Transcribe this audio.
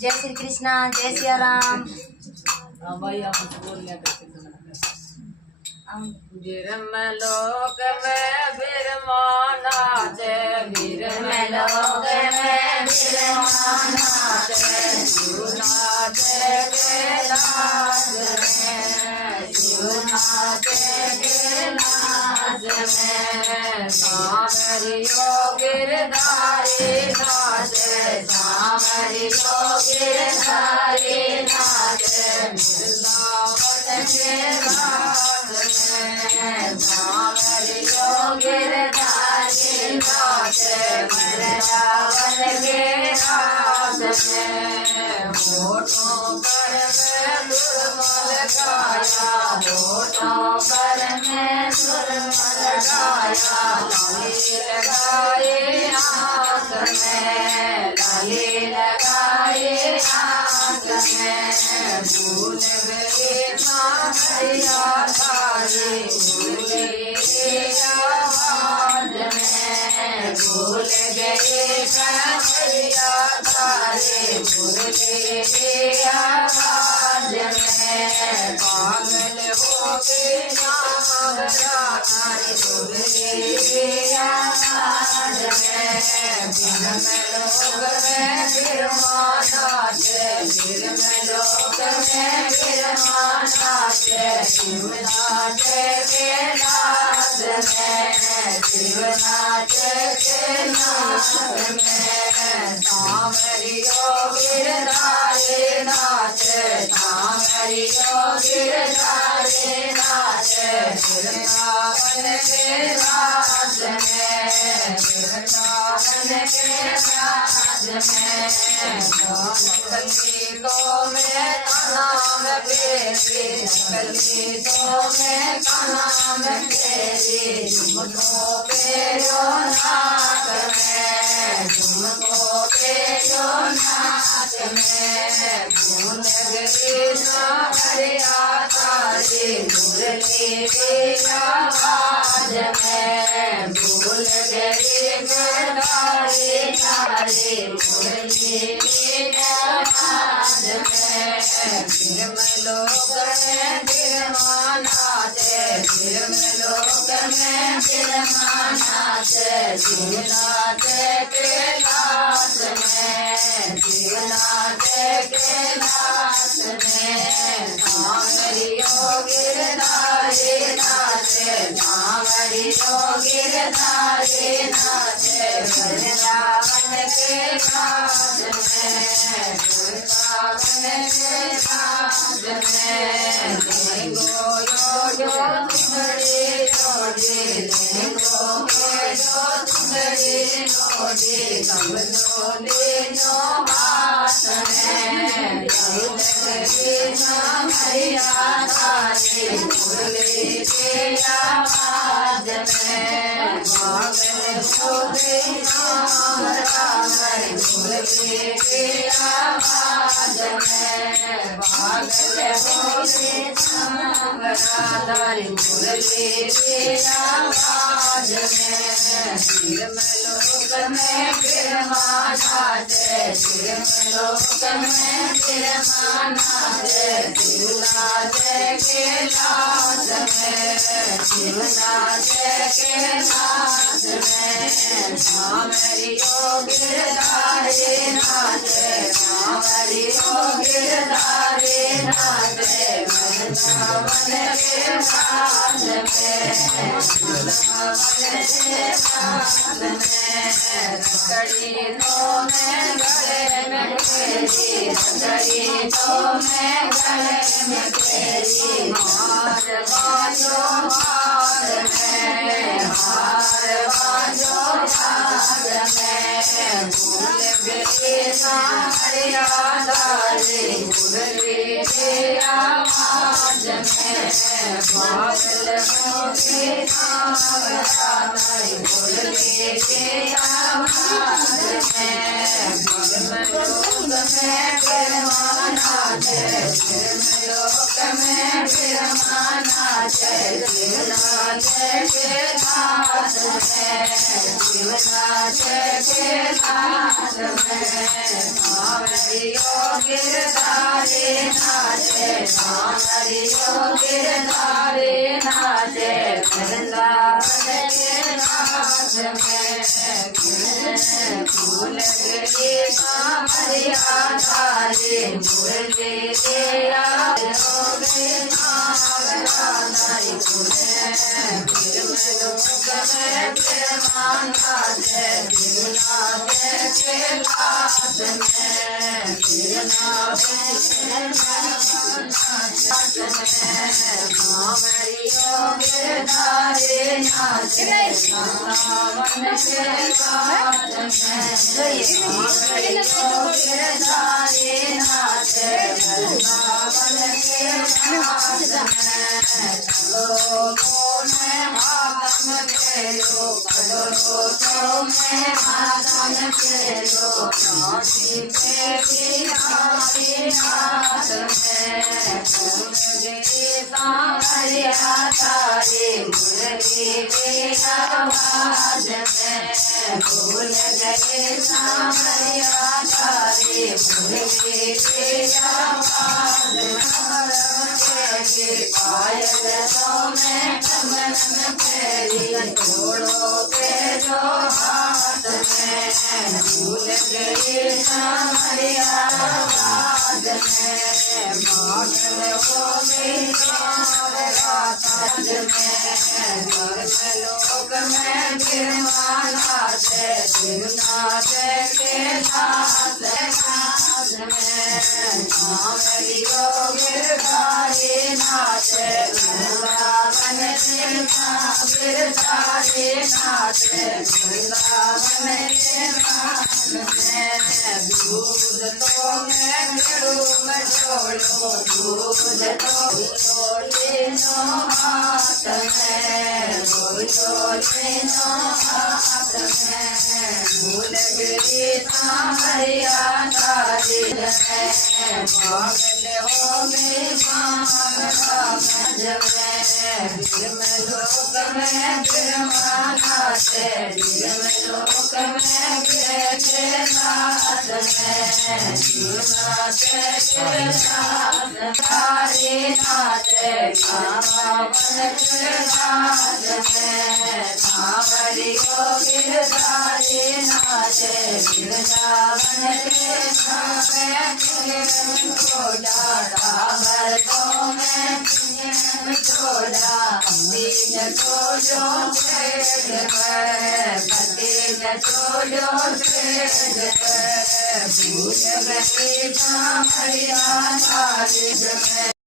जय श्री कृष्णा, जय सिया राम। भाई आप बोल लिया लोक में बिरमाना जय वीर में लोक में बिरमाना जय शिवनाथ कैलाश में शिवनाथ कैलाश में सामरियो गिरधारी नाथ सामरियो गिरधारी नाथ वृंदावन के राज में सामरियो गिरधारी नाथ वृंदावन के राज में होठों पर में सुरमल गाया होठों पर में सुरमल गाया लाली लगाए आँख में लाली लगाए आँख में भूल गए माया तारी भूल गए आवाज में भूल गए कन्हैया तारे भूल गए आवाज में पागल हो गए नागरा तारी भूल गए आवाज में फिर में लोग में बिरमाना जय शिवनाथ कैलाश में शिवनाथ कैलाश में सामरियो गिरधारी नाथ सामरियो गिरधारी नाथ वृंदावन के राज में वृंदावन के राज में गीतों में नाम तेरी गीतों में नाम तेरी तुमको पे जो नाथ में तुमको पे जो नाथ में भूल गई हरिया तारी मुरली की आवाज में भूल गई गरदारी तारी मुरली की आवाज में फिर में लोक में बिरमाना जय फिर में लोक में बिरमाना जय शिवनाथ कैलाश में शिवनाथ कैलाश में सामरियो गिरधारी नाथ सामरियो गिरधारी नाथ वृंदावन के राज में वृंदावन के राज में लेंगो यो सुंदरी जोड़ी लेंगो जो सुंदरी जोड़ी तब डोले जो हाथ में मैया तारी मुरली के आवाज में पागल हो गई मुरली के आवाज में पागल हो गई तारी मुरली के आवाज में सिर में लोक में बिरमाना जय सिर में लोक में बिरमाना जय शिवनाथ कैलाश में शिवनाथ कैलाश में सामरियो गिरधारी नाथ सामरियो गिरधारी नाथ वृंदावन के राज में वृंदावन के राज में रखड़ी तो में गले में तेरी रखड़ी तो में गले में तेरी हार बाजो हार में हार बाजो हार में भूल गए हरिया तारी मुरली के आवाज में पागल हो गए तारी मुरली के आवाज में लोक में बिरमाना जय लोक में बिरमाना जय शिवनाथ कैलाश में शिवनाथ कैलाश में सामरियो गिरधारी नाचे वृंदावन के नाच में फूल गिरी कांवरिया धारी मुरली तेरा रोगे नावराधारी भूल गए सामरिया तारे मुरली तेरा पायल तो मैं कमल में फेरी छोड़ो के जो हाथ में भूल गए सामरिया बाज में मगन हो गई रात में लोक में गिरवाना से गिरनाथे के दास नाथ में कांवरी गिरधारी नाचे वृंदावन के गिरधारी नाचे वृंदावन के नाच में दूध तो मैं घड़ूम ढोलो दूध तो ढोले नो हाथ में ढोले नो हाथ में भूल गई सामरिया तारी में पागल हो गई लोक में गिरमाना से लोक में गिरे नाथ में नाथ के नाथ तारी नाथ कामन के नाथ में कांवरी को गिरधारी नाच वृंदावन के नाथ छोड़ा रावर को मैं छोड़ा बीज छोड़ो छेद बीज छोड़ो छेद भूल गई सामरिया तारी में